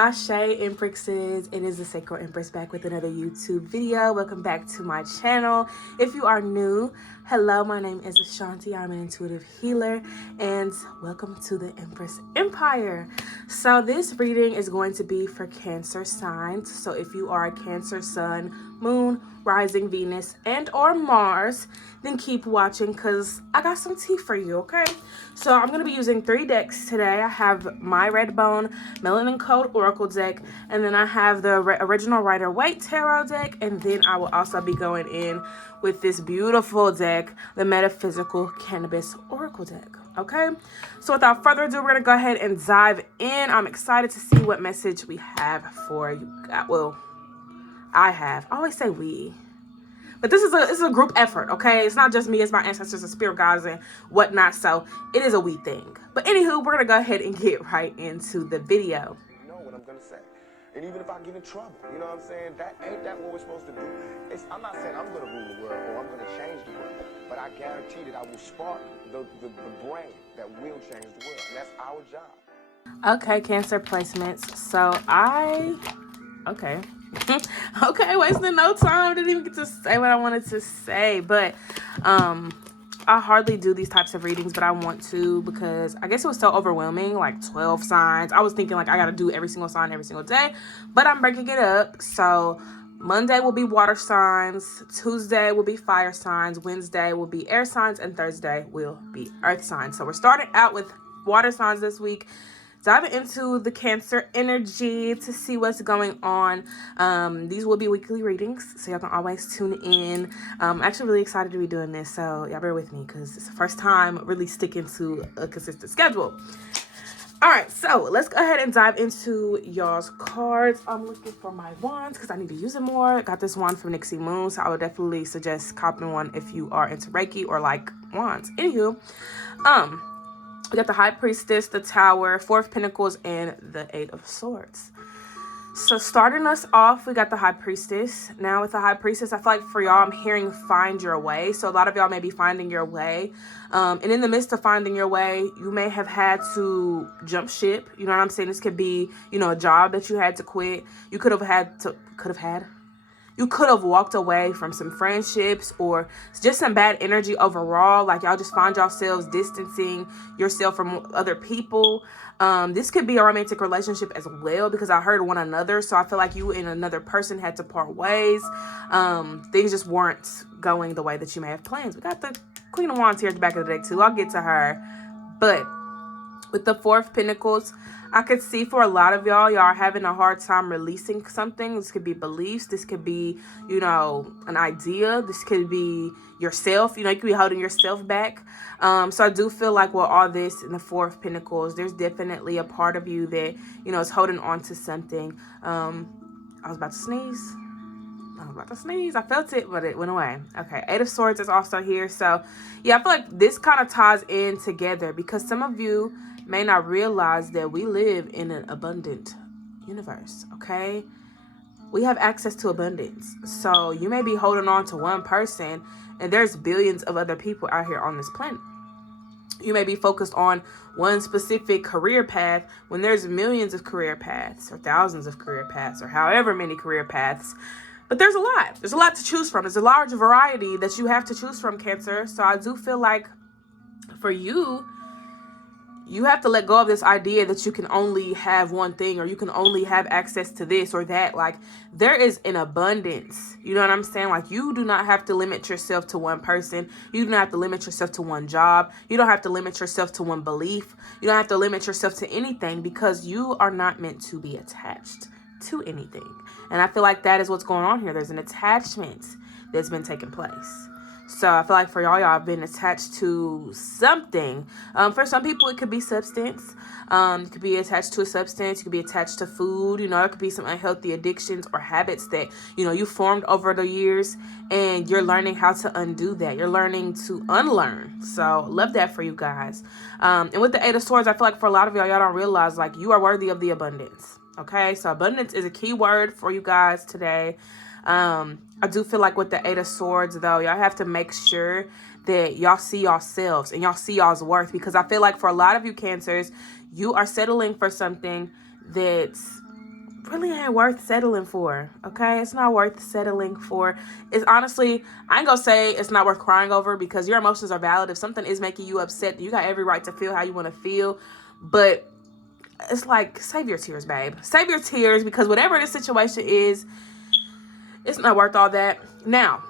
Ashe Empresses, it is the Sacral Empress back with another YouTube video. Welcome back to my channel. If you are new, hello, my name is Ashanti. I'm an intuitive healer and welcome to the Empress Empire. So this reading is going to be for Cancer signs. So if you are a Cancer sun, moon, rising, Venus, and or Mars, then keep watching because I got some tea for you, okay? So I'm going to be using 3 decks today. I have my Red Bone Melanin Code Oracle deck, and then I have the Original Rider-Waite Tarot deck, and then I will also be going in with this beautiful deck, the Metaphysical Cannabis Oracle deck, okay? So without further ado, we're going to go ahead and dive in. I'm excited to see what message we have for you. Well, I always say we. But this is a group effort, okay? It's not just me, it's my ancestors and spirit guides and whatnot. So it is a we thing. But anywho, we're gonna go ahead and get right into the video. You know what I'm gonna say. And even if I get in trouble, you know what I'm saying? That ain't that what we're supposed to do. I'm not saying I'm gonna rule the world or I'm gonna change the world, but I guarantee that I will spark the brain that will change the world. And that's our job. Okay, Cancer placements. So okay. Okay, wasting no time. Didn't even get to say what I wanted to say. But I hardly do these types of readings, but I want to because I guess it was so overwhelming, like 12 signs. I was thinking like I gotta do every single sign every single day, but I'm breaking it up. So Monday will be water signs, Tuesday will be fire signs, Wednesday will be air signs, and Thursday will be earth signs. So we're starting out with water signs this week, diving into the Cancer energy to see what's going on. These will be weekly readings, so y'all can always tune in. I'm actually really excited to be doing this, so y'all bear with me because it's the first time really sticking to a consistent schedule. All right, so let's go ahead and dive into y'all's cards. I'm looking for my wands because I need to use it more. I got this wand from Nixie Moon, so I would definitely suggest copying one if you are into Reiki or like wands. Anywho, we got the High Priestess, the Tower, 4 of Pentacles, and the 8 of Swords. So starting us off, we got the High Priestess. Now with the High Priestess, I feel like for y'all, I'm hearing find your way. So a lot of y'all may be finding your way. And in the midst of finding your way, you may have had to jump ship. You know what I'm saying? This could be, a job that you had to quit. You could have walked away from some friendships or just some bad energy overall. Like y'all just find yourselves distancing yourself from other people. This could be a romantic relationship as well because I heard one another. So I feel like you and another person had to part ways. Things just weren't going the way that you may have planned. We got the Queen of Wands here at the back of the deck too. I'll get to her. But with the 4 of Pentacles, I could see for a lot of y'all are having a hard time releasing something. This could be beliefs. This could be, an idea. This could be yourself. You could be holding yourself back. So I do feel like with all this in the 4 of Pentacles, there's definitely a part of you that, is holding on to something. I was about to sneeze. I felt it, but it went away. Okay, 8 of Swords is also here. So, yeah, I feel like this kind of ties in together because some of you may not realize that we live in an abundant universe, okay? We have access to abundance. So you may be holding on to one person and there's billions of other people out here on this planet. You may be focused on one specific career path when there's millions of career paths or thousands of career paths or however many career paths. But there's a lot. There's a lot to choose from. There's a large variety that you have to choose from, Cancer. So I do feel like for you, you have to let go of this idea that you can only have one thing or you can only have access to this or that. Like there is an abundance. You know what I'm saying? Like you do not have to limit yourself to one person. You do not have to limit yourself to one job. You don't have to limit yourself to one belief. You don't have to limit yourself to anything because you are not meant to be attached to anything. And I feel like that is what's going on here. There's an attachment that's been taking place. So I feel like for y'all have been attached to something. For some people, it could be substance. You could be attached to a substance. You could be attached to food. It could be some unhealthy addictions or habits that, you formed over the years. And you're learning how to undo that. You're learning to unlearn. So love that for you guys. And with the 8 of Swords, I feel like for a lot of y'all don't realize like you are worthy of the abundance. Okay, so abundance is a key word for you guys today. I do feel like with the 8 of Swords, though, y'all have to make sure that y'all see yourselves and y'all see y'all's worth. Because I feel like for a lot of you Cancers, you are settling for something that's really ain't worth settling for. Okay, it's not worth settling for. It's honestly, I ain't gonna say it's not worth crying over, because your emotions are valid. If something is making you upset, you got every right to feel how you want to feel. But it's like, save your tears, babe. Save your tears, because whatever the situation is, it's not worth all that. Now,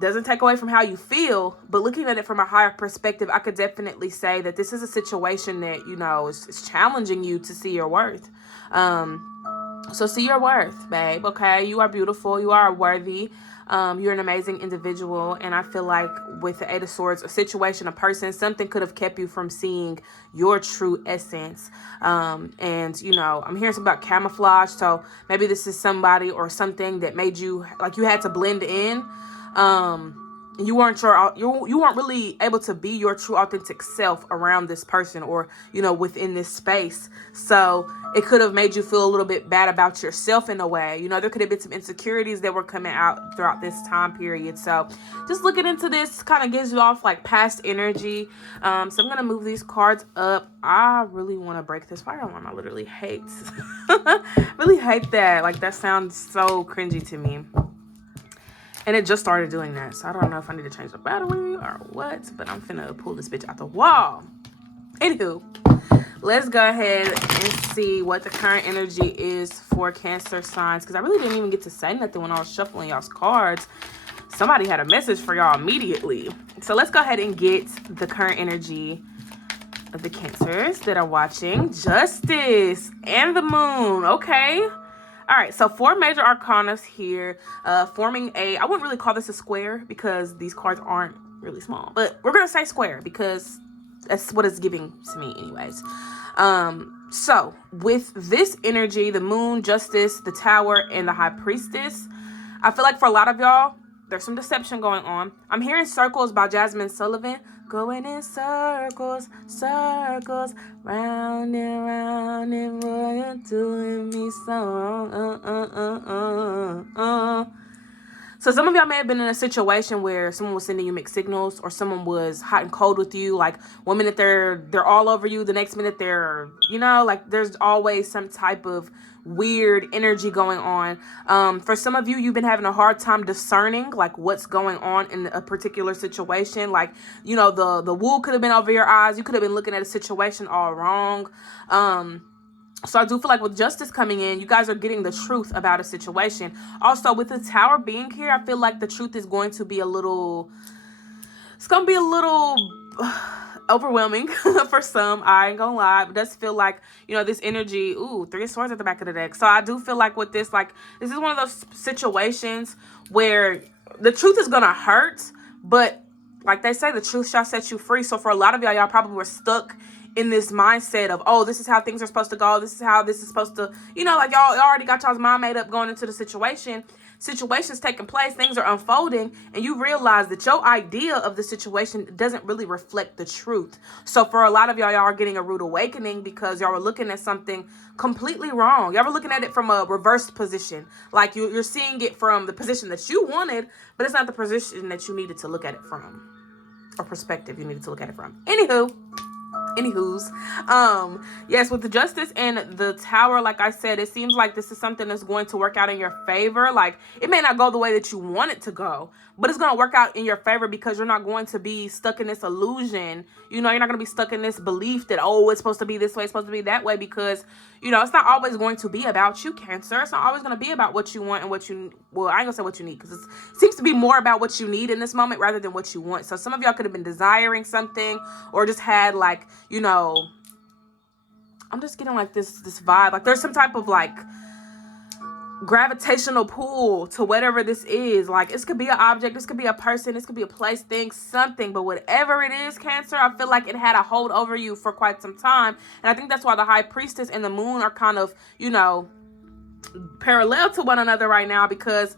doesn't take away from how you feel, but looking at it from a higher perspective, I could definitely say that this is a situation that, you know, is challenging you to see your worth. So see your worth, babe. Okay, you are beautiful. You are worthy. You're an amazing individual. And I feel like with the Eight of Swords, a situation, a person, something could have kept you from seeing your true essence. And, you know, I'm hearing something about camouflage. So maybe this is somebody or something that made you, like, you had to blend in. You weren't you weren't really able to be your true authentic self around this person, or, you know, within this space. So it could have made you feel a little bit bad about yourself in a way. You know, there could have been some insecurities that were coming out throughout this time period. So just looking into this kind of gives you off like past energy. So I'm going to move these cards up. I really want to break this fire alarm. I literally hate, really hate that. Like, that sounds so cringy to me. And it just started doing that. So I don't know if I need to change the battery or what. But I'm finna pull this bitch out the wall. Anywho, let's go ahead and see what the current energy is for Cancer signs. Because I really didn't even get to say nothing when I was shuffling y'all's cards. Somebody had a message for y'all immediately. So let's go ahead and get the current energy of the Cancers that are watching. Justice and the Moon. Okay. All right, so 4 major arcanas here, forming a, I wouldn't really call this a square because these cards aren't really small, but we're going to say square because that's what it's giving to me anyways. So with this energy, the Moon, Justice, the Tower, and the High Priestess, I feel like for a lot of y'all, there's some deception going on. I'm hearing Circles by Jasmine Sullivan. Going in circles, circles, round and boy, you're doing me so wrong. So some of y'all may have been in a situation where someone was sending you mixed signals, or someone was hot and cold with you. Like, 1 minute they're all over you, the next minute they're, you know, like, there's always some type of weird energy going on. For some of you, you've been having a hard time discerning like what's going on in a particular situation. Like, you know, the wool could have been over your eyes. You could have been looking at a situation all wrong. So I do feel like with Justice coming in, you guys are getting the truth about a situation. Also, with the Tower being here, I feel like the truth is going to be a little, it's going to be a little overwhelming for some. I ain't gonna lie. It does feel like, you know, this energy, ooh, 3 of Swords at the back of the deck. So I do feel like with this, like, this is one of those situations where the truth is gonna hurt, but like they say, the truth shall set you free. So for a lot of y'all probably were stuck in this mindset of, oh, this is how things are supposed to go. This is how this is supposed to, you know, like y'all already got y'all's mind made up going into the situation. Situations taking place, things are unfolding, and you realize that your idea of the situation doesn't really reflect the truth. So for a lot of y'all are getting a rude awakening because y'all were looking at something completely wrong. Y'all were looking at it from a reversed position. Like you're seeing it from the position that you wanted, but it's not the position that you needed to look at it from, or perspective you needed to look at it from. Anywho's, yes, with the Justice and the Tower, like I said, it seems like this is something that's going to work out in your favor. Like, it may not go the way that you want it to go, but it's going to work out in your favor because you're not going to be stuck in this illusion. You know, you're not going to be stuck in this belief that, oh, it's supposed to be this way, it's supposed to be that way, because, you know, it's not always going to be about you, Cancer. It's not always going to be about what you want and what you, well, I ain't going to say what you need, because it seems to be more about what you need in this moment rather than what you want. So some of y'all could have been desiring something, or just had, like, you know, I'm just getting like this vibe. Like there's some type of like gravitational pull to whatever this is. Like, this could be an object, this could be a person, this could be a place, thing, something. But whatever it is, Cancer, I feel like it had a hold over you for quite some time. And I think that's why the High Priestess and the Moon are kind of, you know, parallel to one another right now, because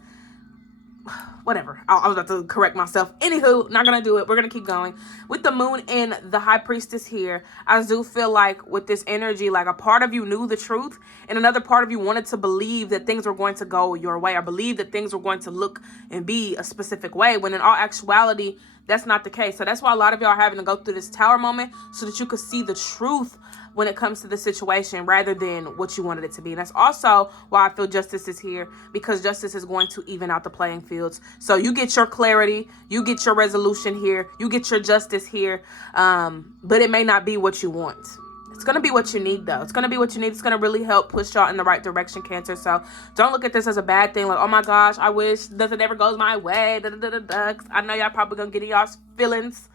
whatever. I was about to correct myself. Anywho, not gonna do it. We're gonna keep going. With the Moon and the High Priestess here, I do feel like with this energy, like a part of you knew the truth, and another part of you wanted to believe that things were going to go your way, or believe that things were going to look and be a specific way, when in all actuality, that's not the case. So that's why a lot of y'all are having to go through this Tower moment, so that you could see the truth when it comes to the situation rather than what you wanted it to be. And that's also why I feel justice is here, because justice is going to even out the playing fields. So you get your clarity, you get your resolution here, you get your justice here, but it may not be what you want. It's going to be what you need, though. It's going to be what you need. It's going to really help push y'all in the right direction, Cancer. So don't look at this as a bad thing. Like, oh my gosh, I wish nothing ever goes my way. I know y'all probably going to get in y'all's feelings,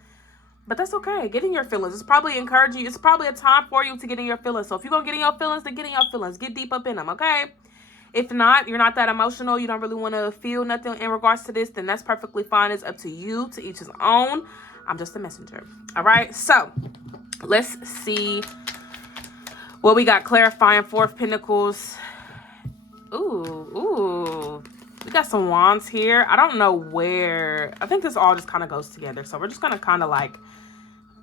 but that's okay. Get in your feelings. It's probably encouraging. It's probably a time for you to get in your feelings. So if you're going to get in your feelings, then get in your feelings. Get deep up in them, okay? If not, you're not that emotional, you don't really want to feel nothing in regards to this, then that's perfectly fine. It's up to you, to each his own. I'm just a messenger. All right, so let's see what we got. Clarifying, Four of Pentacles. Ooh. We got some wands here. I don't know where. I think this all just kind of goes together. So we're just going to kind of like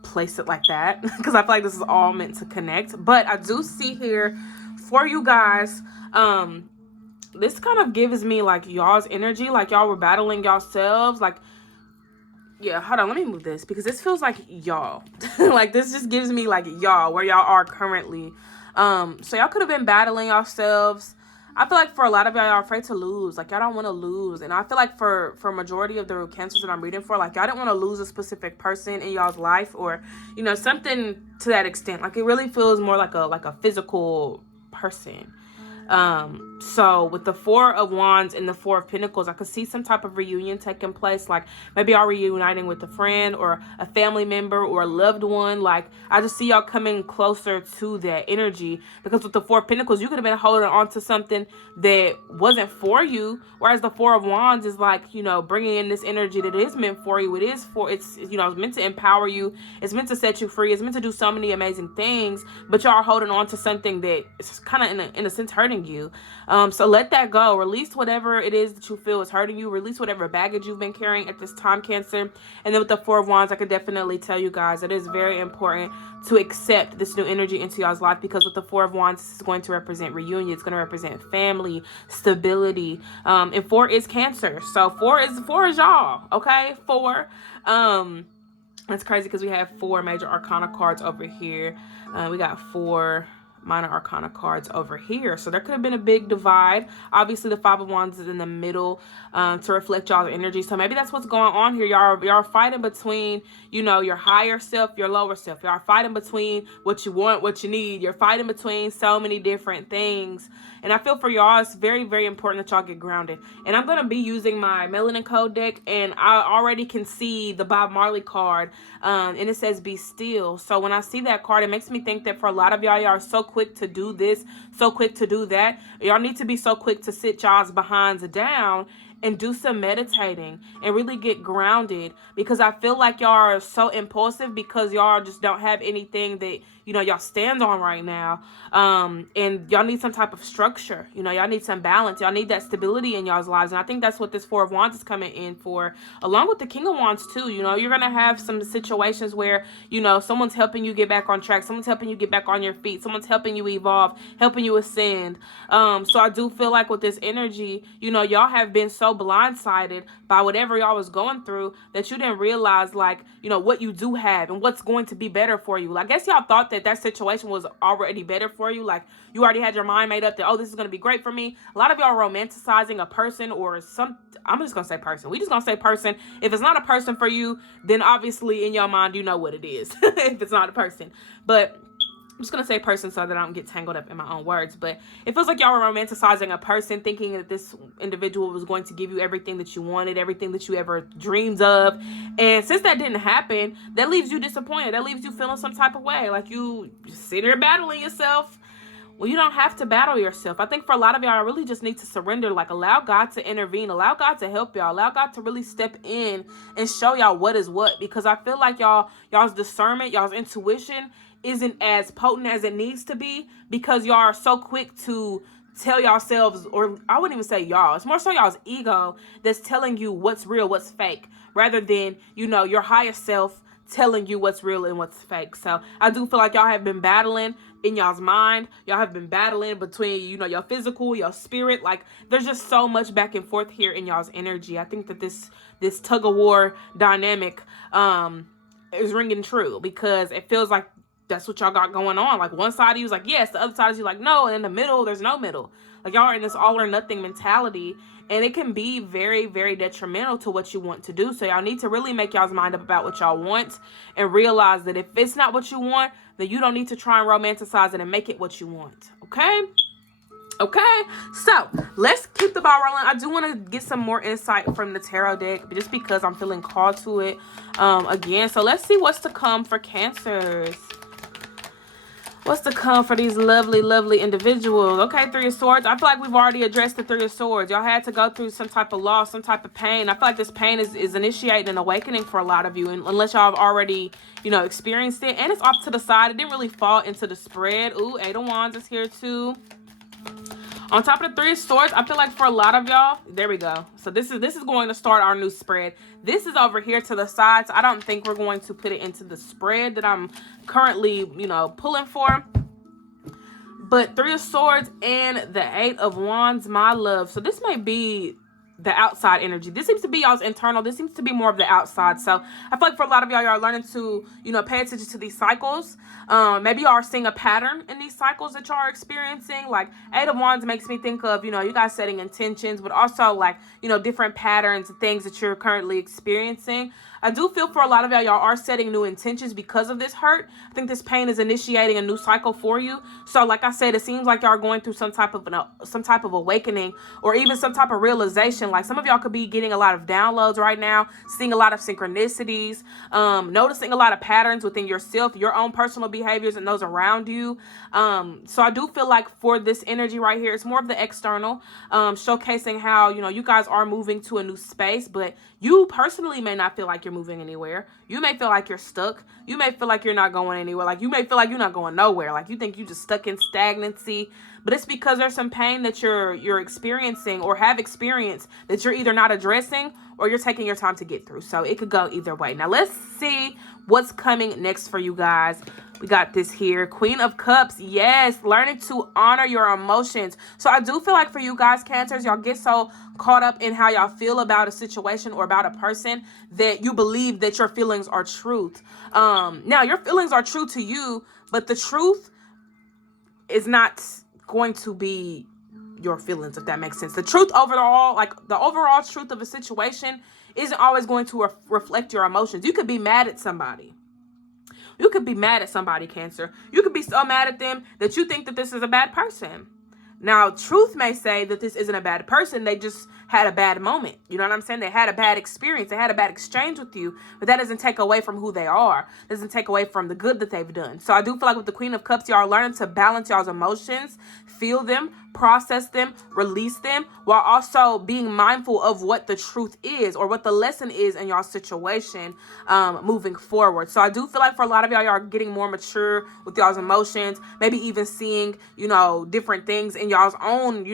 place it like that because I feel like this is all meant to connect. But I do see here for you guys, this kind of gives me like y'all's energy, like y'all were battling yourselves. Like, yeah, hold on, let me move this because this feels like y'all. Like, this just gives me like y'all, where y'all are currently. So y'all could have been battling yourselves. I feel like for a lot of y'all are afraid to lose. Like, y'all don't want to lose. And I feel like for majority of the cancers that I'm reading for, like, y'all didn't want to lose a specific person in y'all's life, or, you know, something to that extent. Like, it really feels more like a physical person. So with the Four of Wands and the Four of Pentacles, I could see some type of reunion taking place. Like, maybe y'all reuniting with a friend or a family member or a loved one. Like, I just see y'all coming closer to that energy, because with the Four of Pentacles, you could have been holding on to something that wasn't for you. Whereas the Four of Wands is like, you know, bringing in this energy that is meant for you. It's, you know, it's meant to empower you. It's meant to set you free. It's meant to do so many amazing things, but y'all are holding on to something that is kind of in a sense hurting you. So let that go. Release whatever it is that you feel is hurting you. Release whatever baggage you've been carrying at this time, Cancer. And then with the Four of Wands, I could definitely tell you guys it is very important to accept this new energy into y'all's life, because with the Four of Wands, this is going to represent reunion. It's going to represent family, stability. And four is Cancer. So four is y'all. Okay, four. It's crazy because we have four major arcana cards over here. We got four minor arcana cards over here, so there could have been a big divide. Obviously the Five of Wands is in the middle to reflect y'all's energy, so maybe that's what's going on here. Y'all are fighting between, you know, your higher self, your lower self. Y'all are fighting between what you want, what you need. You're fighting between so many different things, and I feel for y'all it's very, very important that y'all get grounded. And I'm going to be using my Melanin Code deck, and I already can see the Bob Marley card, and it says be still. So when I see that card, it makes me think that for a lot of y'all are so quick to do this, so quick to do that. Y'all need to be so quick to sit y'all's behinds down and do some meditating and really get grounded, because I feel like y'all are so impulsive because y'all just don't have anything that, you know, y'all stand on right now. And y'all need some type of structure. You know, y'all need some balance. Y'all need that stability in y'all's lives. And I think that's what this Four of Wands is coming in for, along with the King of Wands too. You know, you're going to have some situations where, you know, someone's helping you get back on track. Someone's helping you get back on your feet. Someone's helping you evolve, helping you ascend. So I do feel like with this energy, you know, y'all have been so blindsided by whatever y'all was going through that you didn't realize, like, you know, what you do have and what's going to be better for you. Like, I guess y'all thought that situation was already better for you. Like, you already had your mind made up that, oh, this is going to be great for me. A lot of y'all are romanticizing a person or I'm just going to say person. We just going to say person. If it's not a person for you, then obviously in your mind, you know what it is. If it's not a person. But I'm just going to say person so that I don't get tangled up in my own words. But it feels like y'all were romanticizing a person, thinking that this individual was going to give you everything that you wanted, everything that you ever dreamed of. And since that didn't happen, that leaves you disappointed. That leaves you feeling some type of way. Like you sit there battling yourself. Well, you don't have to battle yourself. I think for a lot of y'all, I really just need to surrender. Like, allow God to intervene. Allow God to help y'all. Allow God to really step in and show y'all what is what. Because I feel like y'all's discernment, y'all's intuition isn't as potent as it needs to be, because y'all are so quick to tell yourselves, or I wouldn't even say y'all, it's more so y'all's ego that's telling you what's real, what's fake, rather than, you know, your higher self telling you what's real and what's fake. So I do feel like y'all have been battling in y'all's mind. Y'all have been battling between, you know, your physical, your spirit. Like, there's just so much back and forth here in y'all's energy. I think that this tug of war dynamic is ringing true, because it feels like that's what y'all got going on. Like one side of you is like yes, the other side is you like no, and in the middle there's no middle. Like y'all are in this all or nothing mentality, and it can be very, very detrimental to what you want to do. So y'all need to really make y'all's mind up about what y'all want and realize that if it's not what you want, then you don't need to try and romanticize it and make it what you want. Okay? Okay, so let's keep the ball rolling. I do want to get some more insight from the tarot deck just because I'm feeling called to it again. So let's see what's to come for Cancers. What's to come for these lovely, lovely individuals? Okay, Three of Swords. I feel like we've already addressed the Three of Swords. Y'all had to go through some type of loss, some type of pain. I feel like this pain is initiating an awakening for a lot of you, unless y'all have already, experienced it. And it's off to the side. It didn't really fall into the spread. Ooh, Eight of Wands is here too. On top of the Three of Swords, I feel like for a lot of y'all, there we go. So this is going to start our new spread. This is over here to the side. So I don't think we're going to put it into the spread that I'm currently, pulling for. But Three of Swords and the Eight of Wands, my love. So this may be the outside energy. This seems to be y'all's internal. This seems to be more of the outside. So I feel like for a lot of y'all are learning to, pay attention to these cycles. Maybe y'all are seeing a pattern in these cycles that y'all are experiencing. Like Eight of Wands makes me think of, you guys setting intentions, but also like, different patterns and things that you're currently experiencing. I do feel for a lot of y'all are setting new intentions because of this hurt. I think this pain is initiating a new cycle for you. So like I said, it seems like y'all are going through some type of awakening or even some type of realization. Like some of y'all could be getting a lot of downloads right now, seeing a lot of synchronicities, noticing a lot of patterns within yourself, your own personal behaviors and those around you. So I do feel like for this energy right here, it's more of the external, showcasing how, you guys are moving to a new space, but you personally may not feel like you're moving anywhere. You may feel like you're stuck. You may feel like you're not going anywhere. Like you may feel like you're not going nowhere. Like you think you're just stuck in stagnancy. But it's because there's some pain that you're experiencing or have experienced that you're either not addressing or you're taking your time to get through. So it could go either way. Now let's see what's coming next for you guys. We got this here. Queen of Cups. Yes, learning to honor your emotions. So I do feel like for you guys, Cancers, y'all get so caught up in how y'all feel about a situation or about a person that you believe that your feelings are truth. Now, your feelings are true to you, but the truth is not going to be your feelings, if that makes sense. The truth overall, like the overall truth of a situation isn't always going to reflect your emotions. You could be mad at somebody. You could be mad at somebody, Cancer. You could be so mad at them that you think that this is a bad person. Now, truth may say that this isn't a bad person. They just had a bad moment. You know what I'm saying? They had a bad experience. They had a bad exchange with you. But that doesn't take away from who they are. It doesn't take away from the good that they've done. So I do feel like with the Queen of Cups, y'all are learning to balance y'all's emotions, feel them, process them, release them, while also being mindful of what the truth is or what the lesson is in y'all situation moving forward. So I do feel like for a lot of y'all are getting more mature with y'all's emotions, maybe even seeing, different things in y'all's own,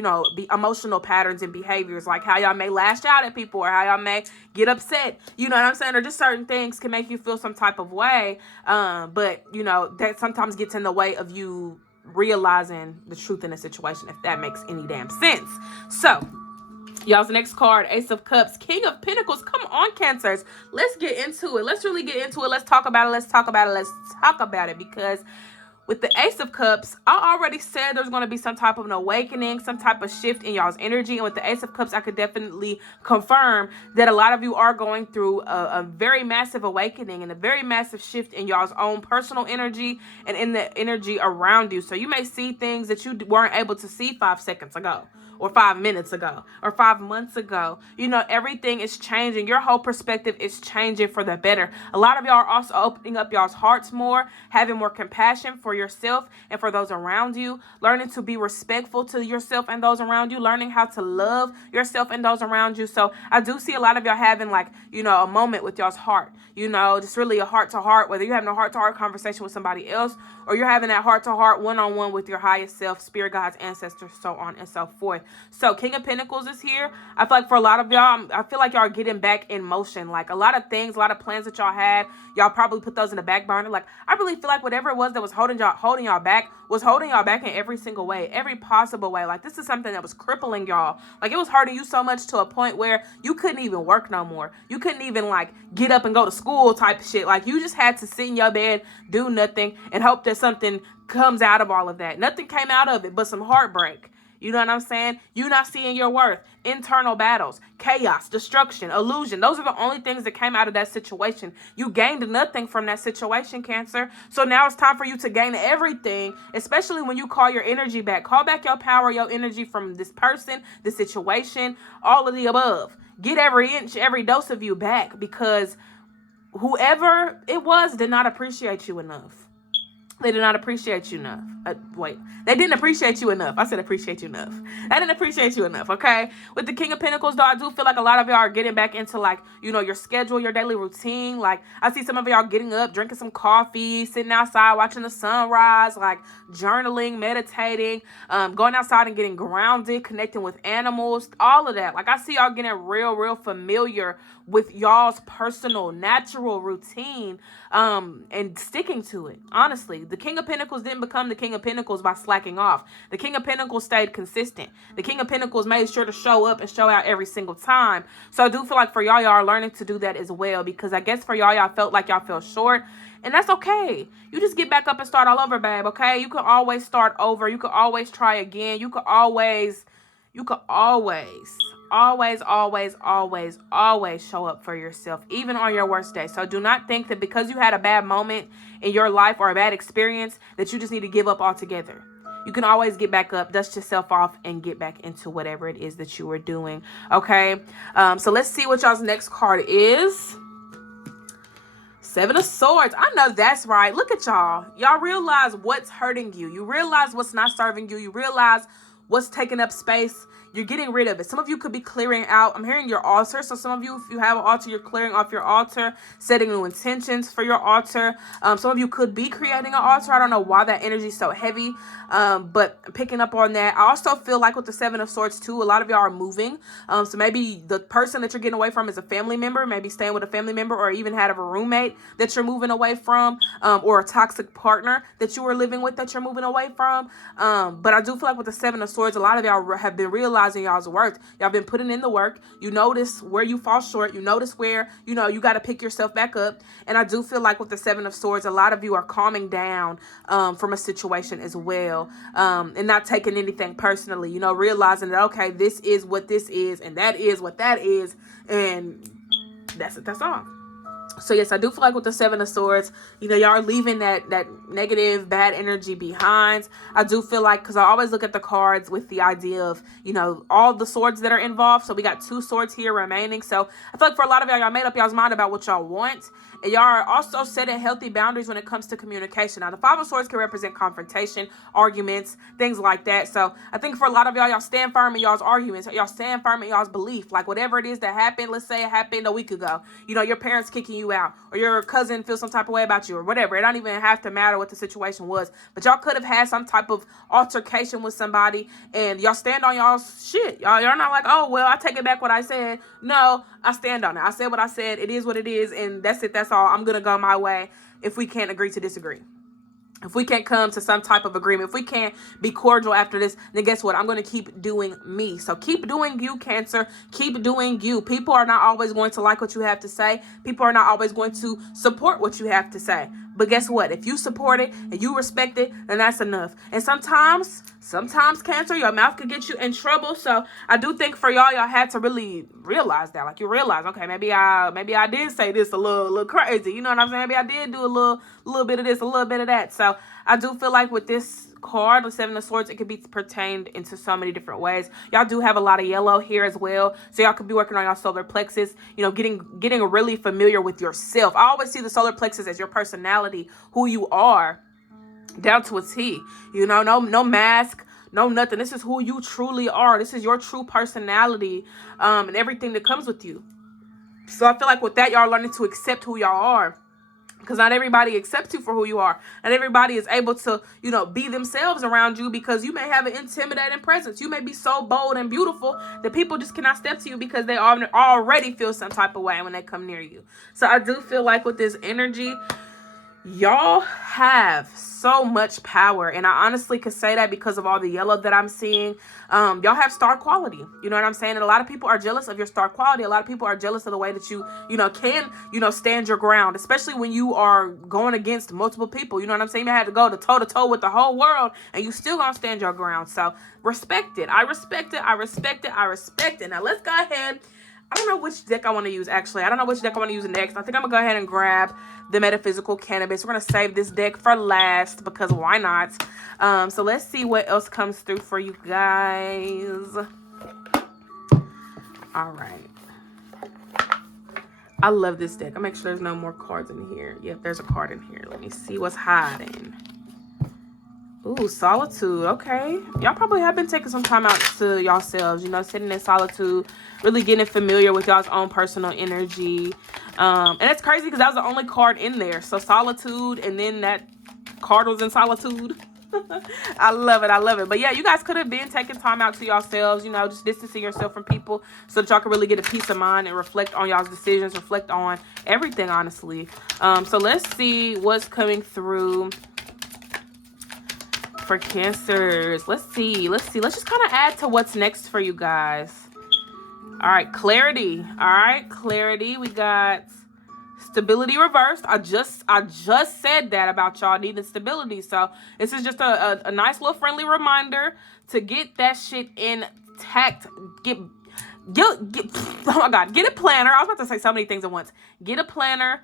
emotional patterns and behaviors, like how y'all may lash out at people or how y'all may get upset, you know what I'm saying? Or just certain things can make you feel some type of way. But, that sometimes gets in the way of you realizing the truth in a situation, if that makes any damn sense. So y'all's next card, Ace of Cups, King of Pentacles. Come on, Cancers, let's get into it. Let's really get into it. Let's talk about it because with the Ace of Cups, I already said there's going to be some type of an awakening, some type of shift in y'all's energy. And with the Ace of Cups, I could definitely confirm that a lot of you are going through a very massive awakening and a very massive shift in y'all's own personal energy and in the energy around you. So you may see things that you weren't able to see 5 seconds ago, or 5 minutes ago, or 5 months ago. Everything is changing. Your whole perspective is changing for the better. A lot of y'all are also opening up y'all's hearts more, having more compassion for yourself and for those around you, learning to be respectful to yourself and those around you, learning how to love yourself and those around you. So I do see a lot of y'all having a moment with y'all's heart, just really a heart to heart, whether you're having a heart to heart conversation with somebody else or you're having that heart to heart one-on-one with your highest self, spirit guides, ancestors, so on and so forth. So King of Pentacles is here. I feel like for a lot of y'all, I feel like y'all are getting back in motion. Like a lot of things, a lot of plans that y'all had, y'all probably put those in the back burner. Like I really feel like whatever it was that was holding y'all back was holding y'all back in every single way, every possible way. Like this is something that was crippling y'all. Like it was hurting you so much to a point where you couldn't even work no more. You couldn't even like get up and go to school type shit. Like you just had to sit in your bed, do nothing, and hope that something comes out of all of that. Nothing came out of it but some heartbreak. You know what I'm saying? You not seeing your worth, internal battles, chaos, destruction, illusion. Those are the only things that came out of that situation. You gained nothing from that situation, Cancer. So now it's time for you to gain everything, especially when you call your energy back. Call back your power, your energy from this person, this situation, all of the above. Get every inch, every dose of you back, because whoever it was did not appreciate you enough. They did not appreciate you enough. They didn't appreciate you enough. I said appreciate you enough. They didn't appreciate you enough, okay? With the King of Pentacles, though, I do feel like a lot of y'all are getting back into, like, you know, your schedule, your daily routine. Like, I see some of y'all getting up, drinking some coffee, sitting outside, watching the sunrise, like, journaling, meditating, going outside and getting grounded, connecting with animals, all of that. Like, I see y'all getting real familiar with y'all's personal, natural routine, and sticking to it. Honestly, the King of Pentacles didn't become the King of Pentacles by slacking off. The King of Pentacles stayed consistent. The King of Pentacles made sure to show up and show out every single time. So I do feel like for y'all are learning to do that as well, because I guess for y'all felt like y'all fell short. And that's okay. You just get back up and start all over, babe, okay? You can always start over. You can always try again. You can always show up for yourself, even on your worst day. So do not think that because you had a bad moment in your life or a bad experience that you just need to give up altogether. You can always get back up, dust yourself off, and get back into whatever it is that you were doing, okay? So let's see what y'all's next card is. Seven of Swords. I know that's right. Look at y'all. Y'all realize what's hurting you. You realize what's not serving you. You realize what's taking up space. You're getting rid of it. Some of you could be clearing out. I'm hearing your altar. So some of you, if you have an altar, you're clearing off your altar, setting new intentions for your altar. Some of you could be creating an altar. I don't know why that energy is so heavy, but picking up on that. I also feel like with the Seven of Swords too, a lot of y'all are moving. So maybe the person that you're getting away from is a family member, maybe staying with a family member, or even had a roommate that you're moving away from, or a toxic partner that you were living with that you're moving away from. But I do feel like with the Seven of Swords, a lot of y'all have been realizing y'all's worth. Y'all been putting in the work. You notice where you fall short. You notice where, you got to pick yourself back up. And I do feel like with the Seven of Swords, a lot of you are calming down from a situation as well, and not taking anything personally, realizing that, okay, this is what this is, and that is what that is, and that's it. That's all. So yes, I do feel like with the Seven of Swords, y'all are leaving that negative, bad energy behind. I do feel like, because I always look at the cards with the idea of, all the swords that are involved. So we got 2 swords here remaining. So I feel like for a lot of y'all made up y'all's mind about what y'all want. And y'all are also setting healthy boundaries when it comes to communication. Now, the Five of Swords can represent confrontation, arguments, things like that. So I think for a lot of y'all stand firm in y'all's arguments. Y'all stand firm in y'all's belief. Like whatever it is that happened, let's say it happened a week ago. Your parents kicking you out, or your cousin feels some type of way about you, or whatever. It don't even have to matter what the situation was. But y'all could have had some type of altercation with somebody, and y'all stand on y'all's shit. Y'all not like, oh, well, I take it back what I said. No, I stand on it. I said what I said. It is what it is, and that's it. That's all. I'm going to go my way if we can't agree to disagree. If we can't come to some type of agreement, if we can't be cordial after this, then guess what? I'm going to keep doing me. So keep doing you, Cancer. Keep doing you. People are not always going to like what you have to say. People are not always going to support what you have to say. But guess what? If you support it and you respect it, then that's enough. And sometimes, Cancer, your mouth could get you in trouble. So I do think for y'all had to really realize that. Like you realize, okay, maybe I did say this a little crazy. You know what I'm saying? Maybe I did do a little bit of this, a little bit of that. So I do feel like with this card, the Seven of Swords, it could be pertained into so many different ways. Y'all do have a lot of yellow here as well, so y'all could be working on your solar plexus, getting really familiar with yourself. I always see the solar plexus as your personality, who you are, down to a T. No mask, no nothing. This is who you truly are. This is your true personality, and everything that comes with you. So I feel like with that, y'all are learning to accept who y'all are. because not everybody accepts you for who you are. Not everybody is able to, be themselves around you, because you may have an intimidating presence. You may be so bold and beautiful that people just cannot step to you because they already feel some type of way when they come near you. So I do feel like with this energy, y'all have so much power, and I honestly could say that because of all the yellow that I'm seeing. Y'all have star quality. You know what I'm saying? And a lot of people are jealous of your star quality. A lot of people are jealous of the way that you can stand your ground, especially when you are going against multiple people. You know what I'm saying? You had to go to toe to toe with the whole world, and you still gonna stand your ground. So respect it. I respect it. I respect it. I respect it. Now let's go ahead. I don't know which deck I want to use, actually. I don't know which deck I want to use next. I think I'm going to go ahead and grab the Metaphysical Cannabis. We're going to save this deck for last, because why not? So let's see what else comes through for you guys. All right. I love this deck. I'll make sure there's no more cards in here. Yep, there's a card in here. Let me see what's hiding. Ooh, solitude. Okay. Y'all probably have been taking some time out to yourselves, sitting in solitude, really getting familiar with y'all's own personal energy. And it's crazy because that was the only card in there. So solitude, and then that card was in solitude. I love it. I love it. But yeah, you guys could have been taking time out to yourselves, just distancing yourself from people so that y'all can really get a peace of mind and reflect on y'all's decisions, reflect on everything, honestly. So let's see what's coming through for Cancers. Let's see. Let's just kind of add to what's next for you guys. All right, clarity. All right, clarity. We got stability reversed. I just said that about y'all needing stability. So this is just a nice little friendly reminder to get that shit intact. Get oh my God, get a planner. I was about to say so many things at once. Get a planner.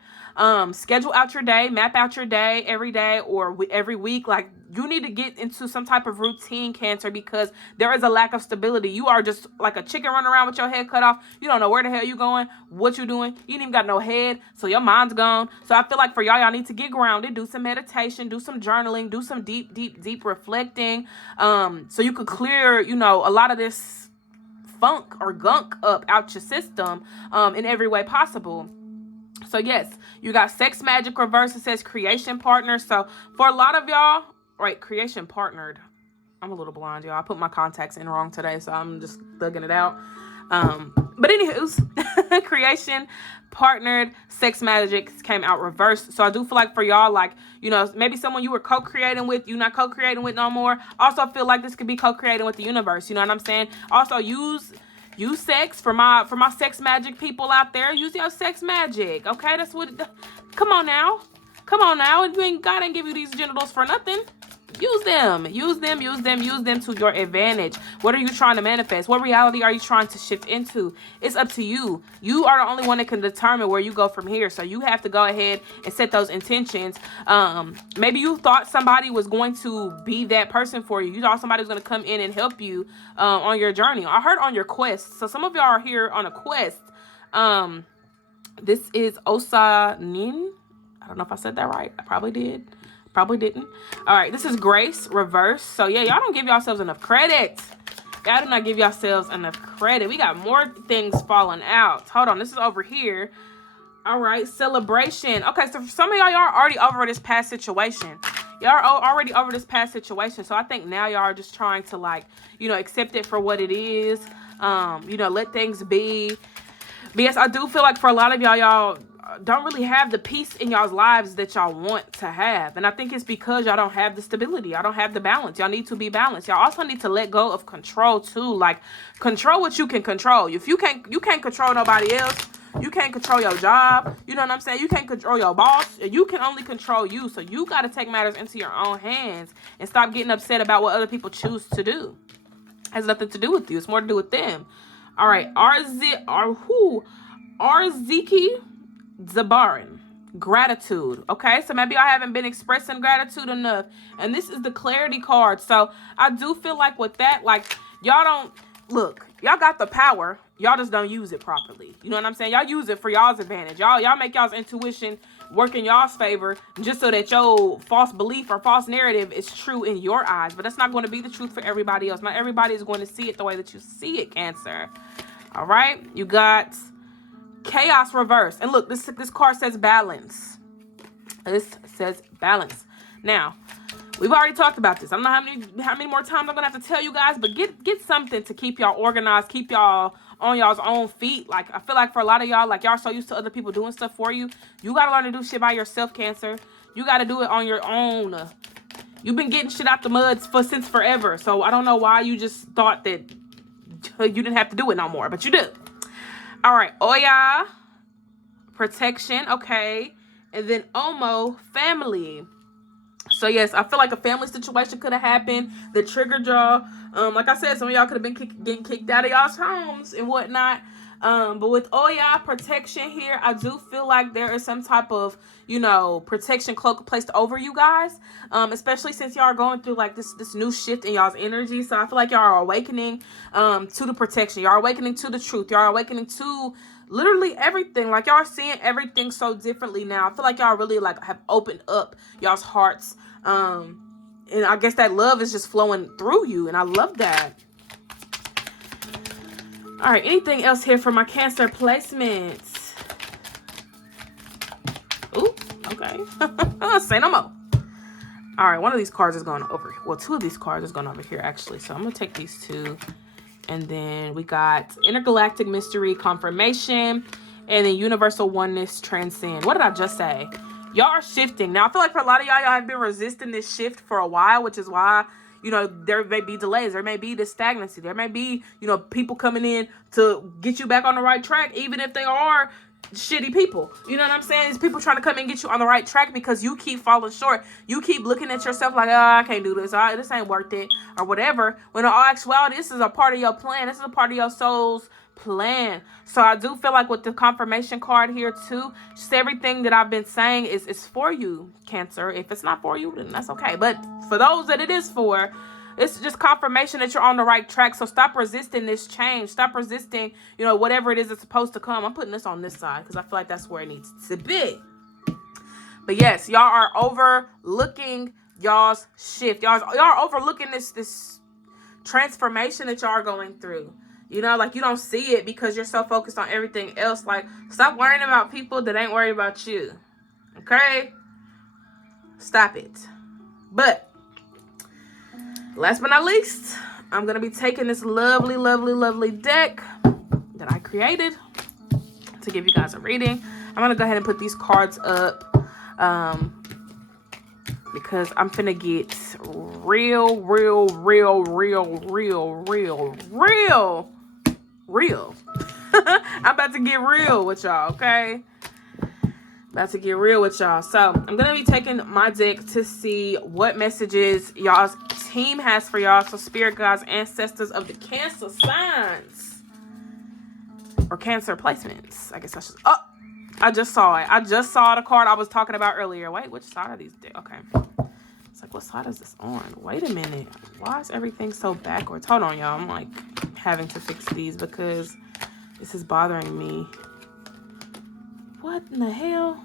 Schedule out your day, map out your day every day or every week. Like, you need to get into some type of routine, Cancer, because there is a lack of stability. You are just like a chicken running around with your head cut off. You don't know where the hell you going, what you doing. You ain't even got no head, so your mind's gone. So I feel like for y'all need to get grounded, do some meditation, do some journaling, do some deep reflecting, so you could clear, a lot of this funk or gunk up out your system, in every way possible. So yes, you got sex magic reverse. It says creation partner. So for a lot of y'all, right, creation partnered. I'm a little blind, y'all. I put my contacts in wrong today, so I'm just thugging it out. But anywho's, creation partnered, sex magic came out reversed. So I do feel like for y'all, like, maybe someone you were co-creating with, you not co-creating with no more. Also feel like this could be co-creating with the universe. You know what I'm saying? Also use sex for my sex magic people out there. Use your sex magic, okay? That's what. Come on now. God ain't give you these genitals for nothing. Use them to your advantage. What are you trying to manifest? What reality are you trying to shift into? It's up to you. You are the only one that can determine where you go from here. So you have to go ahead and set those intentions. Maybe you thought somebody was going to be that person for you. You thought somebody was going to come in and help you on your journey. I heard on your quest. So some of y'all are here on a quest. This is Osa Nin. I don't know if I said that right. I probably did. Probably didn't. All right, this is Grace reverse. So yeah, y'all don't give yourselves enough credit. Y'all do not give yourselves enough credit. We got more things falling out. Hold on, this is over here. All right, celebration. Okay, so for some of y'all are already over this past situation. Y'all are already over this past situation. So I think now y'all are just trying to, like, accept it for what it is. Let things be. But yes, I do feel like for a lot of y'all don't really have the peace in y'all's lives that y'all want to have. And I think it's because y'all don't have the stability. Y'all don't have the balance. Y'all need to be balanced. Y'all also need to let go of control too. Like, control what you can control. If you can't control nobody else. You can't control your job. You know what I'm saying? You can't control your boss. You can only control you. So you got to take matters into your own hands and stop getting upset about what other people choose to do. It has nothing to do with you. It's more to do with them. All right. Arziki Zabarin, gratitude. Okay, so maybe I haven't been expressing gratitude enough, and this is the clarity card. So I do feel like with that, like, y'all don't look, y'all got the power, y'all just don't use it properly. You know what I'm saying? Y'all use it for y'all's advantage. Y'all make y'all's intuition work in y'all's favor just so that your false belief or false narrative is true in your eyes, but that's not going to be the truth for everybody else. Not everybody is going to see it the way that you see it, Cancer. All right, you got chaos reverse, and look, this card says balance. This says balance. Now, we've already talked about this. I don't know how many more times I'm gonna have to tell you guys, but get something to keep y'all organized, keep y'all on y'all's own feet. Like, I feel like for a lot of y'all, like, y'all so used to other people doing stuff for you. You gotta learn to do shit by yourself, Cancer. You gotta do it on your own. You've been getting shit out the mud since forever. So I don't know why you just thought that you didn't have to do it no more, but you do. All right, Oya, protection, okay. And then Omo, family. So yes, I feel like a family situation could have happened that triggered y'all. Like I said, some of y'all could have been getting kicked out of y'all's homes and whatnot. But with Oya, protection here, I do feel like there is some type of, protection cloak placed over you guys. Especially since y'all are going through like this new shift in y'all's energy. So I feel like y'all are awakening to the protection. Y'all are awakening to the truth. Y'all are awakening to literally everything. Like, y'all are seeing everything so differently now. I feel like y'all really like have opened up y'all's hearts. And I guess that love is just flowing through you. And I love that. All right, anything else here for my Cancer placements? Ooh, okay. Say no more. All right, one of these cards is going over. Well, two of these cards is going over here, actually. So I'm going to take these two. And then we got Intergalactic Mystery Confirmation. And then Universal Oneness Transcend. What did I just say? Y'all are shifting. Now, I feel like for a lot of y'all have been resisting this shift for a while, which is why, there may be delays. There may be this stagnancy. There may be, people coming in to get you back on the right track, even if they are shitty people. You know what I'm saying? These people trying to come and get you on the right track because you keep falling short. You keep looking at yourself like, oh, I can't do this. This ain't worth it or whatever. When in all actuality, this is a part of your plan. This is a part of your soul's plan. So I do feel like with the confirmation card here too, just everything that I've been saying is for you, Cancer. If it's not for you, then that's okay. But for those that it is for, it's just confirmation that you're on the right track. So stop resisting this change. Stop resisting, whatever it is that's supposed to come. I'm putting this on this side because I feel like that's where it needs to be. But yes, y'all are overlooking y'all's shift. Y'all are overlooking this transformation that y'all are going through. Like, you don't see it because you're so focused on everything else. Like, stop worrying about people that ain't worried about you. Okay? Stop it. But last but not least, I'm going to be taking this lovely, lovely, lovely deck that I created to give you guys a reading. I'm going to go ahead and put these cards up because I'm finna get real. I'm about to get real with y'all, okay? About to get real with y'all. So I'm going to be taking my deck to see what messages y'all's team has for y'all. So spirit guides, ancestors of the Cancer signs. Or Cancer placements. I guess I should... Oh! I just saw it. I just saw the card I was talking about earlier. Wait, which side are these? Okay. It's like, what side is this on? Wait a minute. Why is everything so backwards? Hold on, y'all. I'm like having to fix these because this is bothering me. What in the hell?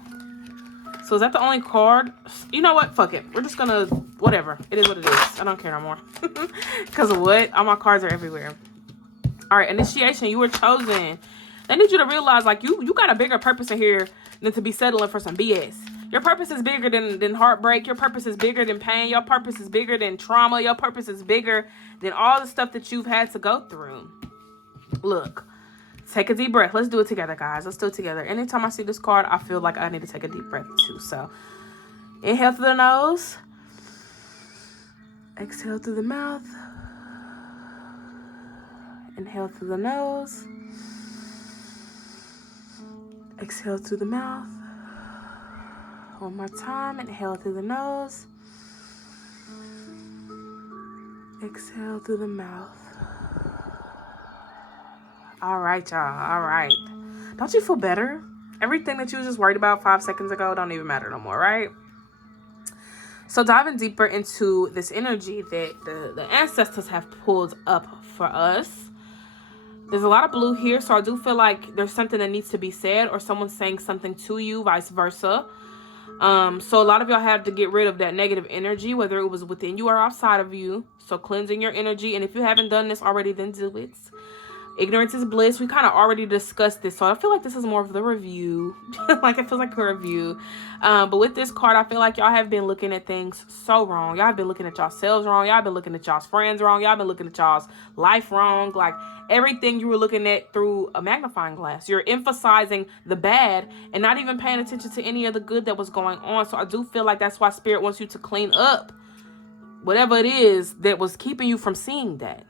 So is that the only card? You know what? Fuck it. We're just gonna, whatever. It is what it is. I don't care no more. Because of what? All my cards are everywhere. All right, initiation. You were chosen. They need you to realize, like, you got a bigger purpose in here than to be settling for some BS. Your purpose is bigger than heartbreak. Your purpose is bigger than pain. Your purpose is bigger than trauma. Your purpose is bigger than all the stuff that you've had to go through. Look, take a deep breath. Let's do it together, guys. Let's do it together. Anytime I see this card, I feel like I need to take a deep breath too. So inhale through the nose. Exhale through the mouth. Inhale through the nose. Exhale through the mouth. One more time. Inhale through the nose. Exhale through the mouth. All right, y'all. All right. Don't you feel better? Everything that you was just worried about 5 seconds ago don't even matter no more, right? So diving deeper into this energy that the ancestors have pulled up for us. There's a lot of blue here, so I do feel like there's something that needs to be said or someone's saying something to you, vice versa. So a lot of y'all have to get rid of that negative energy, whether it was within you or outside of you. So cleansing your energy. And if you haven't done this already, then do it. Ignorance is bliss. We kind of already discussed this, so I feel like this is more of the review. Like, it feels like a review. But with this card, I feel like y'all have been looking at things so wrong. Y'all have been looking at yourselves wrong. Y'all have been looking at y'all's friends wrong. Y'all have been looking at y'all's life wrong. Like, everything you were looking at through a magnifying glass. You're emphasizing the bad and not even paying attention to any of the good that was going on. So I do feel like that's why Spirit wants you to clean up whatever it is that was keeping you from seeing that.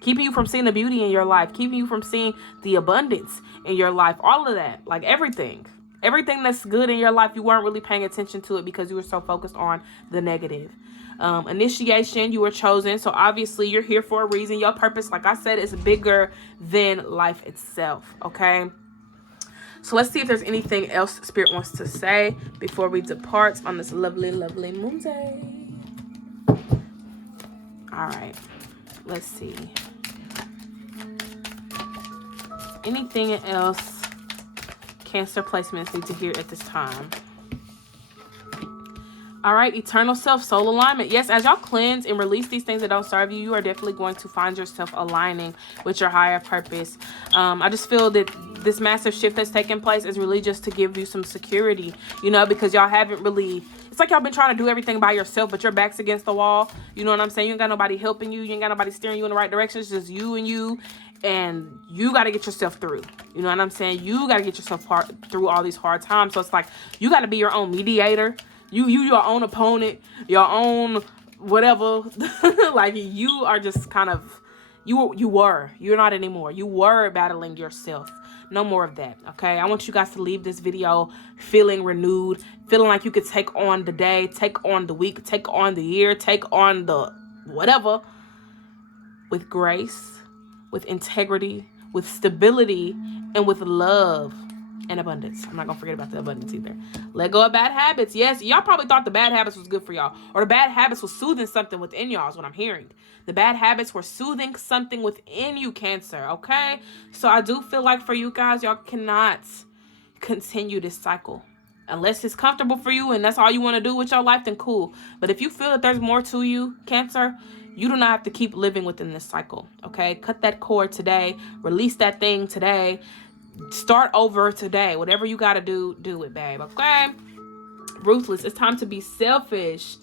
Keeping you from seeing the beauty in your life. Keeping you from seeing the abundance in your life. All of that. Like, everything. Everything that's good in your life, you weren't really paying attention to it because you were so focused on the negative. Initiation, you were chosen. So, obviously, you're here for a reason. Your purpose, like I said, is bigger than life itself. Okay? So, let's see if there's anything else Spirit wants to say before we depart on this lovely, lovely moon day. All right. Let's see. Anything else Cancer placements need to hear at this time? All right, eternal self, soul alignment. Yes, as y'all cleanse and release these things that don't serve you, you are definitely going to find yourself aligning with your higher purpose. I just feel that this massive shift that's taking place is really just to give you some security, you know, because y'all haven't really, it's like y'all been trying to do everything by yourself, but your back's against the wall. You know what I'm saying? You ain't got nobody helping you. You ain't got nobody steering you in the right direction. It's just you and you. And you got to get yourself through. You know what I'm saying? You got to get yourself through all these hard times. So it's like you got to be your own mediator. You your own opponent, your own whatever. Like, you are just kind of, you're not anymore. You were battling yourself. No more of that, okay? I want you guys to leave this video feeling renewed, feeling like you could take on the day, take on the week, take on the year, take on the whatever with grace, with integrity, with stability, and with love and abundance. I'm not gonna forget about the abundance either. Let go of bad habits. Yes, y'all probably thought the bad habits was good for y'all, or the bad habits was soothing something within y'all is what I'm hearing. The bad habits were soothing something within you, Cancer, okay? So I do feel like for you guys, y'all cannot continue this cycle. Unless it's comfortable for you and that's all you want to do with your life, then cool. But if you feel that there's more to you, Cancer, you do not have to keep living within this cycle, okay? Cut that cord today. Release that thing today. Start over today. Whatever you got to do, do it, babe, okay? Ruthless. It's time to be selfish.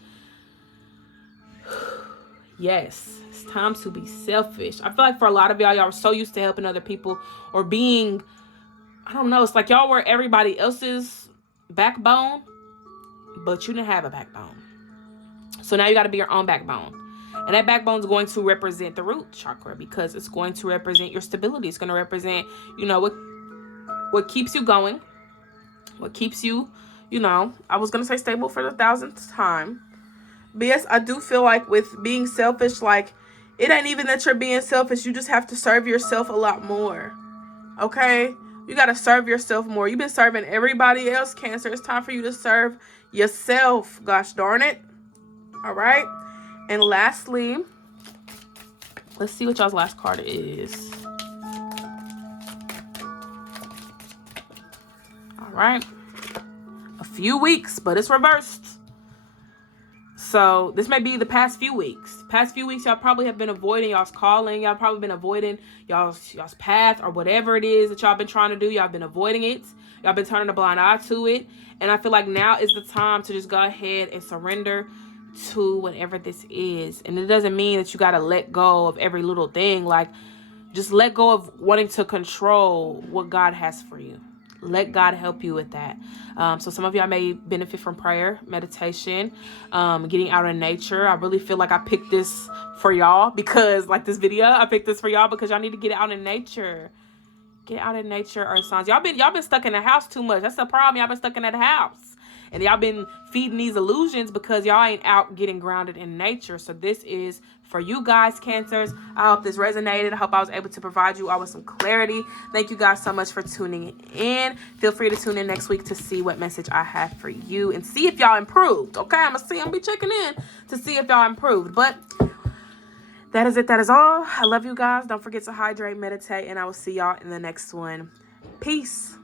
Yes, it's time to be selfish. I feel like for a lot of y'all are so used to helping other people or being, I don't know, it's like y'all were everybody else's backbone, but you didn't have a backbone. So now you got to be your own backbone. And that backbone is going to represent the root chakra because it's going to represent your stability. It's going to represent, you know, what keeps you going, what keeps you, you know, I was going to say stable for the 1000th time. But yes, I do feel like with being selfish, like, it ain't even that you're being selfish. You just have to serve yourself a lot more. Okay? You got to serve yourself more. You've been serving everybody else, Cancer. It's time for you to serve yourself. Gosh darn it. All right? And lastly, let's see what y'all's last card is. All right. A few weeks, but it's reversed. So this may be the past few weeks. Past few weeks, y'all probably have been avoiding y'all's calling. Y'all probably been avoiding y'all's path or whatever it is that y'all been trying to do. Y'all been avoiding it. Y'all been turning a blind eye to it. And I feel like now is the time to just go ahead and surrender to whatever this is. And it doesn't mean that you got to let go of every little thing. Like, just let go of wanting to control what God has for you. Let God help you with that. So some of y'all may benefit from prayer, meditation, getting out in nature. I really feel like I picked this for y'all because, like this video, I picked this for y'all because y'all need to get out in nature. Get out in nature, Earth signs. Y'all been stuck in the house too much. That's the problem. Y'all been stuck in that house. And y'all been feeding these illusions because y'all ain't out getting grounded in nature. So this is for you guys, Cancers. I hope this resonated. I hope I was able to provide you all with some clarity. Thank you guys so much for tuning in. Feel free to tune in next week to see what message I have for you and see if y'all improved. Okay, I'm gonna be checking in to see if y'all improved. But that is it. That is all. I love you guys. Don't forget to hydrate, meditate, and I will see y'all in the next one. Peace.